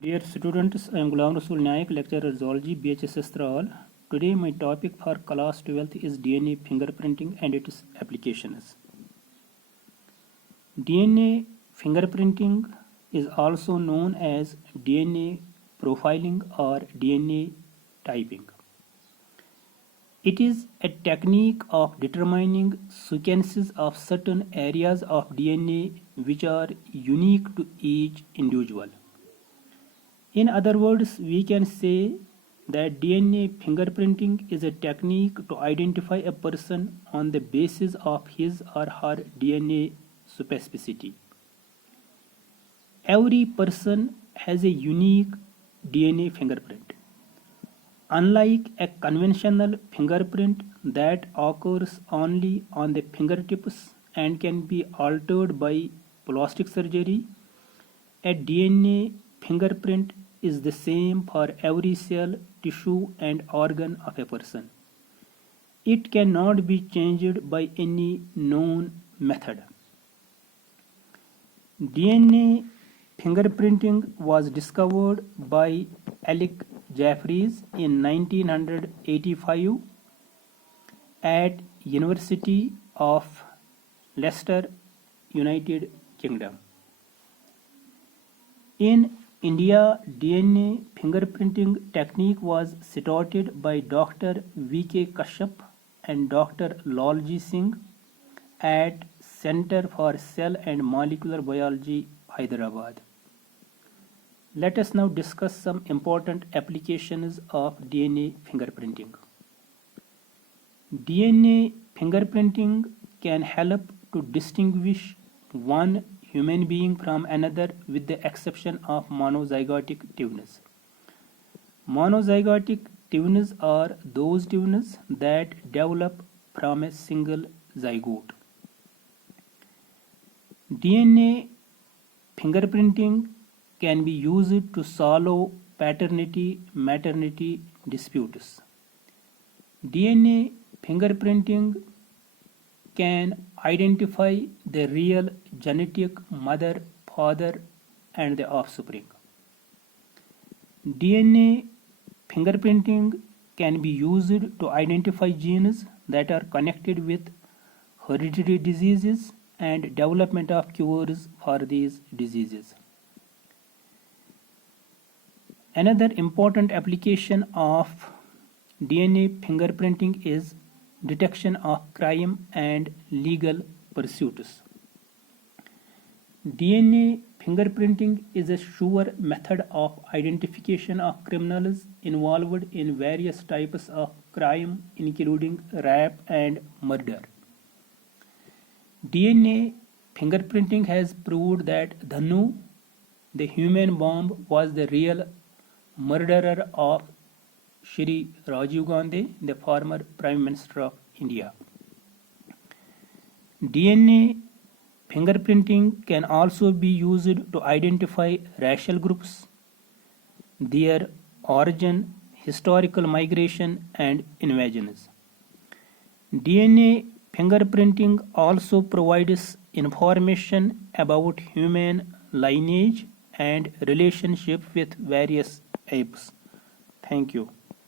Dear students, I am Ghulam Rasool Naik, lecturer zoology, BHS Astral. Today my topic for class 12th is DNA fingerprinting and its applications. DNA fingerprinting is also known as DNA profiling or DNA typing. It is a technique of determining sequences of certain areas of DNA which are unique to each individual. In other words, we can say that DNA fingerprinting is a technique to identify a person on the basis of his or her DNA specificity. Every person has a unique DNA fingerprint. Unlike a conventional fingerprint that occurs only on the fingertips and can be altered by plastic surgery, a DNA fingerprint is the same for every cell, tissue, and organ of a person. It cannot be changed by any known method. DNA fingerprinting was discovered by Alec Jeffreys in 1985 at University of Leicester, United Kingdom. In India, DNA fingerprinting technique was started by Dr. V.K. Kashyap and Dr. Lalji Singh at Center for Cell and Molecular Biology, Hyderabad. Let us now discuss some important applications of DNA fingerprinting. DNA fingerprinting can help to distinguish one human being from another with the exception of monozygotic twins. Monozygotic twins are those twins that develop from a single zygote. DNA fingerprinting can be used to solve paternity-maternity disputes. DNA fingerprinting can identify the real genetic mother, father, and the offspring. DNA fingerprinting can be used to identify genes that are connected with hereditary diseases and development of cures for these diseases. Another important application of DNA fingerprinting is detection of crime and legal pursuits. DNA fingerprinting is a sure method of identification of criminals involved in various types of crime, including rape and murder. DNA fingerprinting has proved that Dhanu, the human bomb, was the real murderer of Shri Rajiv Gandhi, the former Prime Minister of India. DNA fingerprinting can also be used to identify racial groups, their origin, historical migration, and invasions. DNA fingerprinting also provides information about human lineage and relationship with various apes. Thank you.